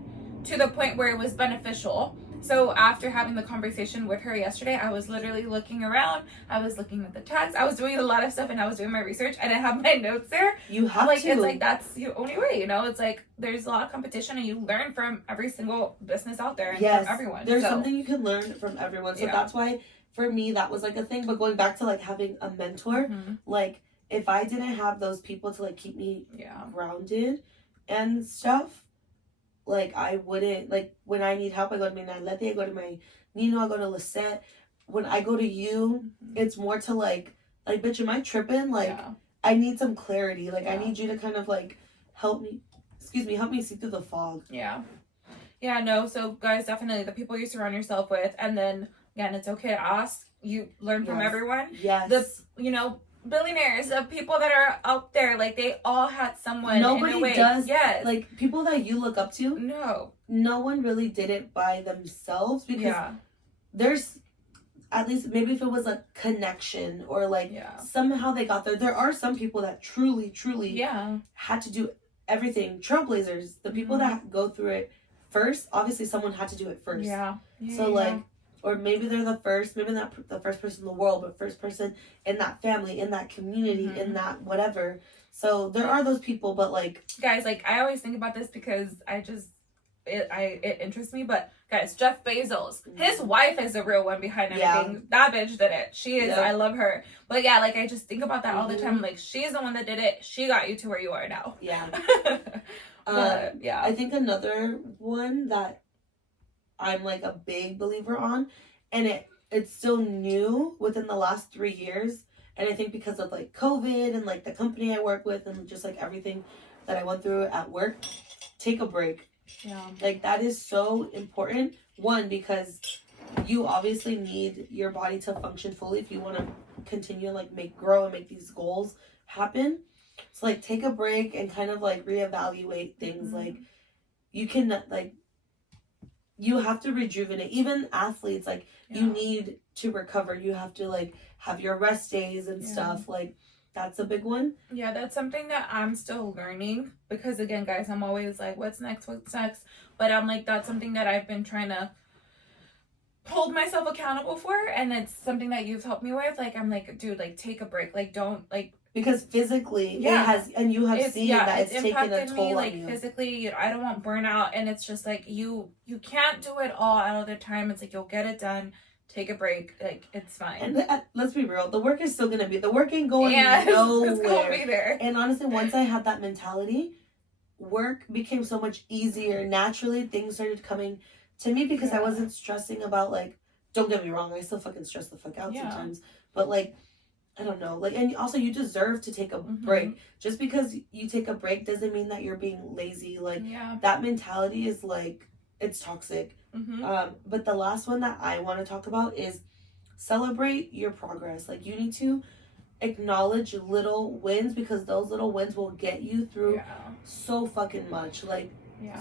to the point where it was beneficial. So after having the conversation with her yesterday, I was literally looking around. I was looking at the tags. I was doing a lot of stuff, and I was doing my research. I didn't have my notes there. You have like, to. It's like, that's the only way, you know? It's like, there's a lot of competition, and you learn from every single business out there and from everyone. There's something you can learn from everyone. So that's why, for me, that was, like, a thing. But going back to, like, having a mentor, like, if I didn't have those people to, like, keep me grounded and stuff, like, I wouldn't, like, when I need help, I go to my Nalete, I go to my Nino, I go to Lisette. When I go to you, it's more to, like, bitch, am I tripping? Like, I need some clarity. Like, I need you to kind of, like, help me see through the fog. Yeah, no, so, guys, definitely the people you surround yourself with, and then, again, it's okay to ask. You learn from everyone. Yes. Billionaires, of people that are out there, like, they all had someone. Nobody in a way. does. Yes. Like, people that you look up to. No one really did it by themselves, because there's, at least maybe if it was a connection or, like, somehow they got there. There are some people that truly had to do everything. Trailblazers, the people that go through it first, obviously someone had to do it first. Like, or maybe they're the first, maybe not the first person in the world, but first person in that family, in that community, in that whatever. So there are those people, but, like, guys, like, I always think about this because it interests me, but guys, Jeff Bezos, his wife is the real one behind everything. That bitch did it. She is, I love her. But yeah, like, I just think about that all the time. Like, she's the one that did it. She got you to where you are now. I think another one that I'm, like, a big believer on, and it's still new within the last 3 years, and I think because of, like, COVID and, like, the company I work with and just, like, everything that I went through at work, take a break. Like, that is so important. One, because you obviously need your body to function fully if you want to continue and, like, grow and make these goals happen. So, like, take a break and kind of, like, reevaluate things. Like, you can, like, you have to rejuvenate. Even athletes, like, you need to recover. You have to, like, have your rest days and stuff. Like, that's a big one. Yeah, that's something that I'm still learning. Because, again, guys, I'm always like, what's next? But I'm like, that's something that I've been trying to hold myself accountable for. And it's something that you've helped me with. Like, I'm like, dude, like, take a break. Like, don't, like... Because physically, it has, and you have seen that it's taken a toll me, on like, you. Physically, I don't want burnout, and it's just like you can't do it all all the time. It's like, you'll get it done. Take a break. Like, it's fine. And let's be real, the work is still gonna be. The work ain't going nowhere. It's gonna be there. And honestly, once I had that mentality, work became so much easier. Naturally, things started coming to me because I wasn't stressing about, like. Don't get me wrong, I still fucking stress the fuck out sometimes, but, like, I don't know. Like, and also you deserve to take a break. Just because you take a break doesn't mean that you're being lazy. Like, that mentality is, like, it's toxic. But the last one that I want to talk about is celebrate your progress. Like, you need to acknowledge little wins, because those little wins will get you through so fucking much. Like,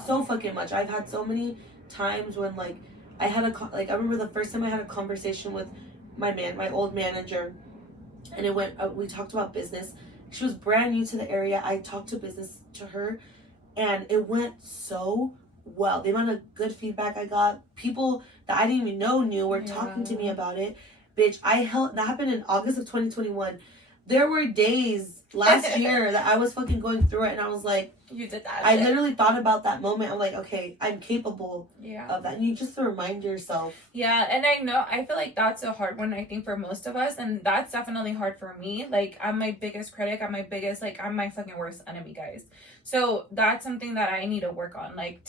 so fucking much. I've had so many times when, like, I remember the first time I had a conversation with my old manager, and it went, we talked about business. She was brand new to the area. I talked to business to her, and it went so well. The amount of good feedback I got, people that I didn't even know knew were talking to me about it. Bitch, that happened in August of 2021. There were days last year that I was fucking going through it, and I was like, you did that. I literally thought about that moment. I'm like, okay, I'm capable of that. And you just remind yourself. Yeah, and I feel like that's a hard one, I think, for most of us, and that's definitely hard for me. Like, I'm my biggest critic. I'm my fucking worst enemy, guys. So that's something that I need to work on. Like,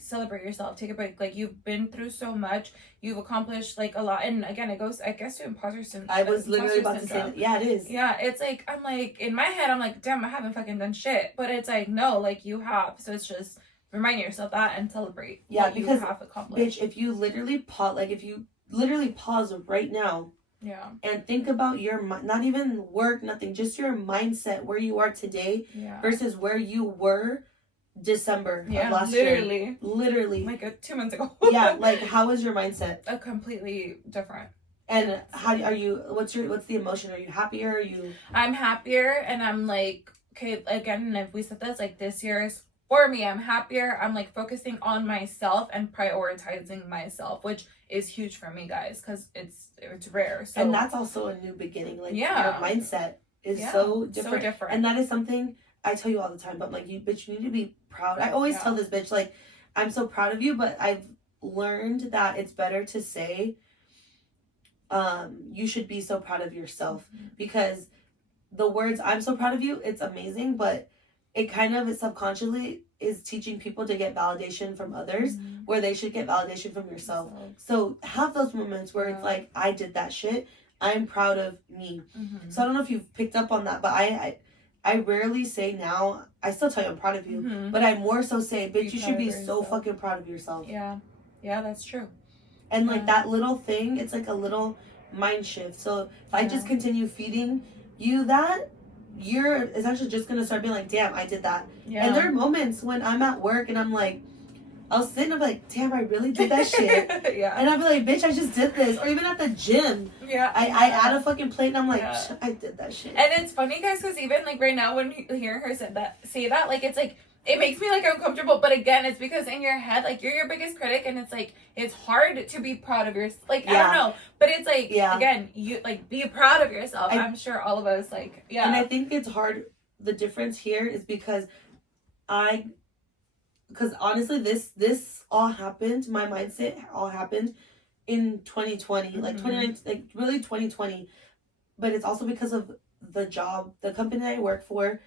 celebrate yourself. Take a break. Like, you've been through so much. You've accomplished, like, a lot. And again, it goes, I guess, to imposter syndrome. I was literally about to say that. Yeah, it is. Yeah, it's like, I'm like, in my head, I'm like, damn, I haven't fucking done shit. But it's like, no, like, you have. So it's just remind yourself that and celebrate what you have accomplished. Bitch, if you literally pause right now, and think about your, not even work, nothing, just your mindset, where you are today versus where you were December of last year. Literally. Like 2 months ago. Like, how is your mindset? A completely different. And how are you, what's the emotion? Are you happier? I'm happier, and I'm like, okay, again, if we said this, like, this year is for me. I'm happier. I'm like focusing on myself and prioritizing myself, which is huge for me, guys, because it's rare. So, and that's also a new beginning. Like, your mindset is so different. And that is something I tell you all the time. But like, you need to be proud. I always tell this bitch, like, I'm so proud of you, but I've learned that it's better to say, you should be so proud of yourself, because the words "I'm so proud of you," it's amazing, but it kind of subconsciously is teaching people to get validation from others, where they should get validation from yourself. So have those moments where it's like, I did that shit. I'm proud of me. So I don't know if you've picked up on that, but I rarely say now. I still tell you I'm proud of you, but I more so say, bitch, you should be so fucking proud of yourself. Yeah, that's true. And like that little thing, it's like a little mind shift. So if I just continue feeding you that, you're essentially just gonna start being like, damn, I did that. And there are moments when I'm at work and I'm like, I'll sit and I'm like, damn, I really did that shit. And I'll be like, bitch, I just did this. Or even at the gym, I add a fucking plate and I'm like, I did that shit. And it's funny, guys, because even like right now when hearing her say that, like, it's like, it makes me like uncomfortable, but again, it's because in your head, like, you're your biggest critic, and it's like, it's hard to be proud of yourself. Like, I don't know, but it's like, again, you like, be proud of yourself. I'm sure all of us, like, And I think it's hard. The difference here is because honestly, this all happened. My mindset all happened in 2020, like 2019, like really 2020. But it's also because of the company that I work for.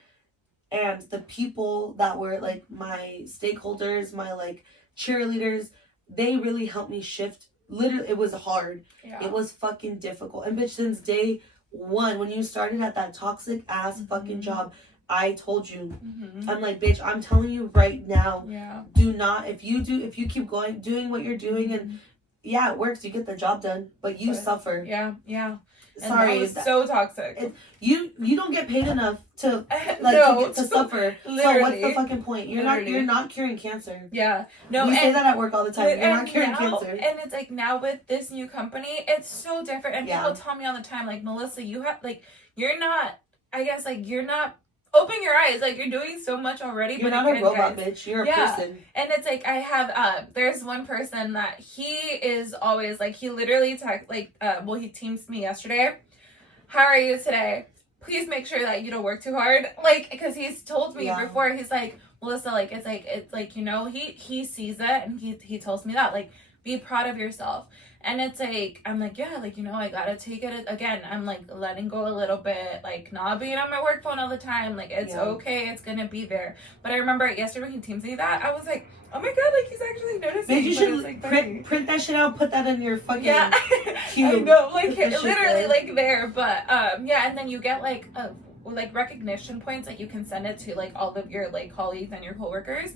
And the people that were like my stakeholders, my like cheerleaders, they really helped me shift. Literally, it was hard. It was fucking difficult. And bitch, since day one, when you started at that toxic ass fucking job, I told you, I'm like, bitch, I'm telling you right now, do not, if you keep doing what you're doing, and it works, you get the job done, but you suffer. Sorry, it's so toxic. You don't get paid enough to to suffer. Literally. So what's the fucking point? You're not curing cancer. No, we say that at work all the time. You're not curing cancer. And it's like, now with this new company, it's so different. And people tell me all the time, like, Melissa, you have, like, you're not, I guess, like, you're not, open your eyes, like, you're doing so much already. You're not a robot, bitch. You're a person. And it's like, I have there's one person that he is always like, he literally he teams me yesterday. How are you today? Please make sure that you don't work too hard, like, because he's told me before. He's like, Melissa, like, it's like you know, he sees it, and he tells me that, like, be proud of yourself. And it's like, I'm like, like, you know, I gotta take it again. I'm like letting go a little bit, like, not being on my work phone all the time. Like, it's okay, it's gonna be there. But I remember yesterday when he teams me that, I was like, oh my god, like, he's actually noticing. Maybe you should like, print that shit out, put that in your fucking cube. I know, like, literally like there. But and then you get like like recognition points, like you can send it to like all of your like colleagues and your coworkers.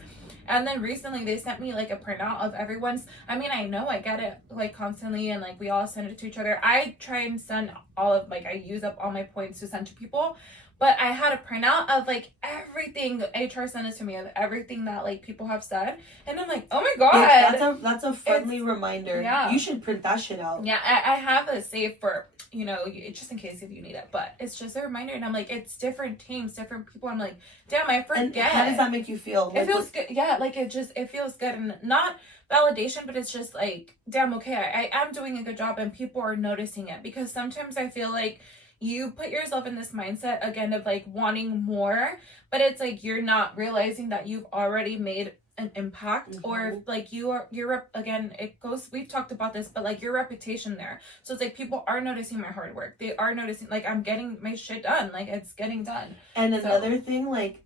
And then recently they sent me like a printout of everyone's. I mean, I know I get it like constantly, and like we all send it to each other. I try and send all of like, I use up all my points to send to people. But I had a printout of like everything. HR sent it to me of everything that like people have said, and I'm like, oh my god, that's a friendly reminder. Yeah, you should print that shit out. Yeah, I have it saved for, you know, just in case if you need it. But it's just a reminder, and I'm like, it's different teams, different people. I'm like, damn, I forget. And how does that make you feel? It feels good. Yeah, like it feels good, and not validation, but it's just like, damn, okay, I am doing a good job, and people are noticing it. Because sometimes I feel like you put yourself in this mindset again of like wanting more, but it's like you're not realizing that you've already made an impact, or like your again, it goes, we've talked about this, but like your reputation there. So it's like people are noticing my hard work, they are noticing like I'm getting my shit done, like it's getting done. And another thing, like,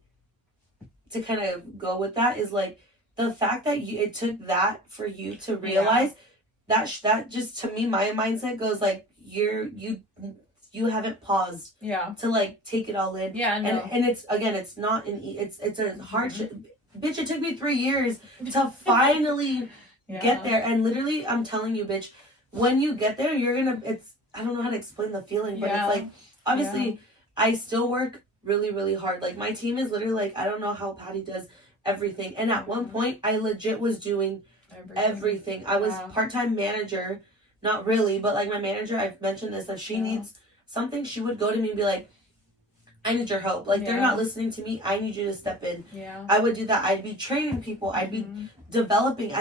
to kind of go with that is like the fact that it took that for you to realize that just, to me, my mindset goes like, you haven't paused to like take it all in. And it's, again, it's not it's a hardship. Bitch, it took me 3 years to finally get there. And literally, I'm telling you, bitch, when you get there, you're gonna, I don't know how to explain the feeling, but it's like, obviously I still work really, really hard. Like, my team is literally like, I don't know how Patty does everything. And at one point I legit was doing everything. I was part-time manager, not really, but like my manager, I've mentioned this, that she needs something, she would go to me and be like, I need your help. Like, they're not listening to me. I need you to step in. I would do that. I'd be training people. I'd be developing.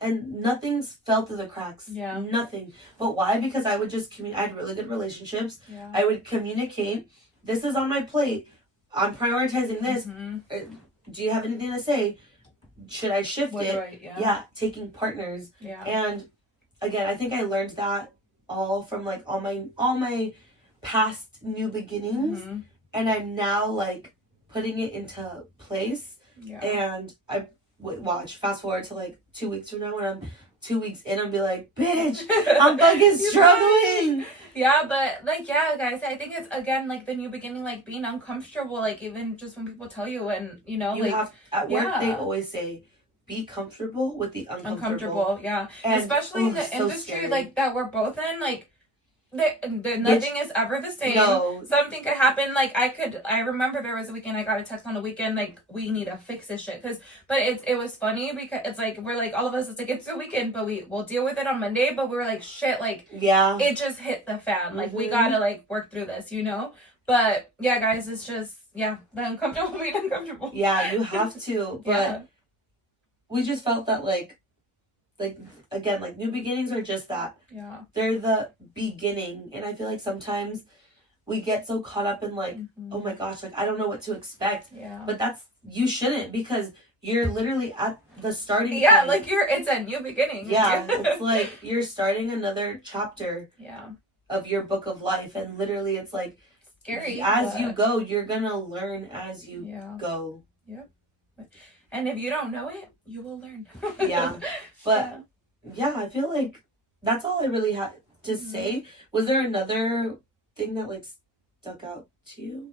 And nothing's fell through the cracks. Nothing. But why? Because I would just I had really good relationships. I would communicate. This is on my plate. I'm prioritizing this. Do you have anything to say? Should I shift it? Taking partners. And again, I think I learned that all from like all my past new beginnings, and I'm now like putting it into place. And I watch, fast forward to like 2 weeks from now, when I'm 2 weeks in, I'll be like, bitch, I'm fucking struggling. But like, guys, I think it's, again, like the new beginning, like being uncomfortable, like even just when people tell you, and you know, you like have, at work they always say, be comfortable with the uncomfortable. And, especially in the industry scary. Like that we're both in, like nothing is ever the same. Something could happen. Like I remember there was a weekend I got a text on the weekend, like, we need to fix this shit. But it was funny because it's like, we're like, all of us, it's like, it's the weekend, but we'll deal with it on Monday. But we were like, shit, like, it just hit the fan. Like, we gotta like work through this, you know? But yeah, guys, it's just, the uncomfortable being uncomfortable. You have to. But we just felt that like, again, like, new beginnings are just that. They're the beginning. And I feel like sometimes we get so caught up in like, oh my gosh, like, I don't know what to expect. But you shouldn't, because you're literally at the starting point. Like it's a new beginning. It's like you're starting another chapter of your book of life. And literally it's like, scary. As you go, you're gonna learn as you go. And if you don't know it, you will learn. But I feel like that's all I really had to say. Was there another thing that like stuck out to you?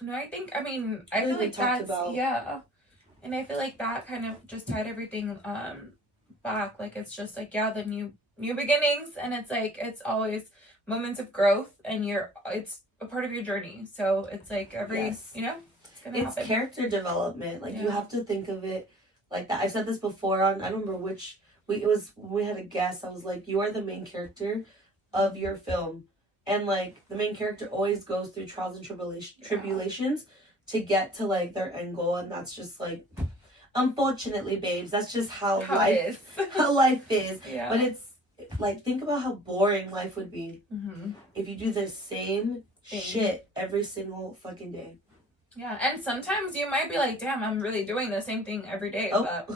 No, I feel like that's about. And I feel like that kind of just tied everything back. Like, it's just like, the new beginnings, and it's like, it's always moments of growth, and it's a part of your journey. So it's like every you know, it's character development. Like, you have to think of it like that. I've said this before on, I don't remember which it was, we had a guest. I was like, you are the main character of your film, and like the main character always goes through trials and tribulations to get to like their end goal. And that's just like, unfortunately, babes, that's just how life is. But it's like, think about how boring life would be if you do the same shit every single fucking day. And sometimes you might be like, damn, I'm really doing the same thing every day. But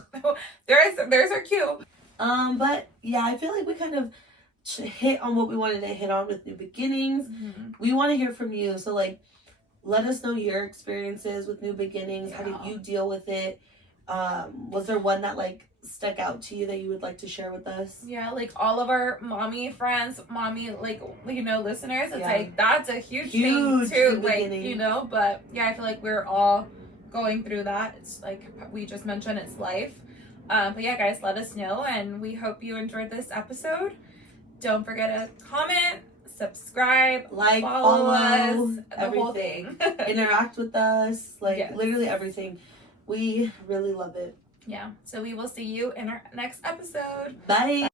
there's our cue. But I feel like we kind of hit on what we wanted to hit on with new beginnings. We want to hear from you. So like, let us know your experiences with new beginnings. How did you deal with it? Was there one that like stuck out to you that you would like to share with us? Yeah, like all of our mommy friends, like, you know, listeners, it's like that's a huge thing too, like, you know. But yeah, I feel like we're all going through that. It's like we just mentioned, it's life. But yeah, guys, let us know, and we hope you enjoyed this episode. Don't forget to comment, subscribe, like, follow us, the everything. whole thing. Interact with us, like literally everything. We really love it. Yeah. So we will see you in our next episode. Bye.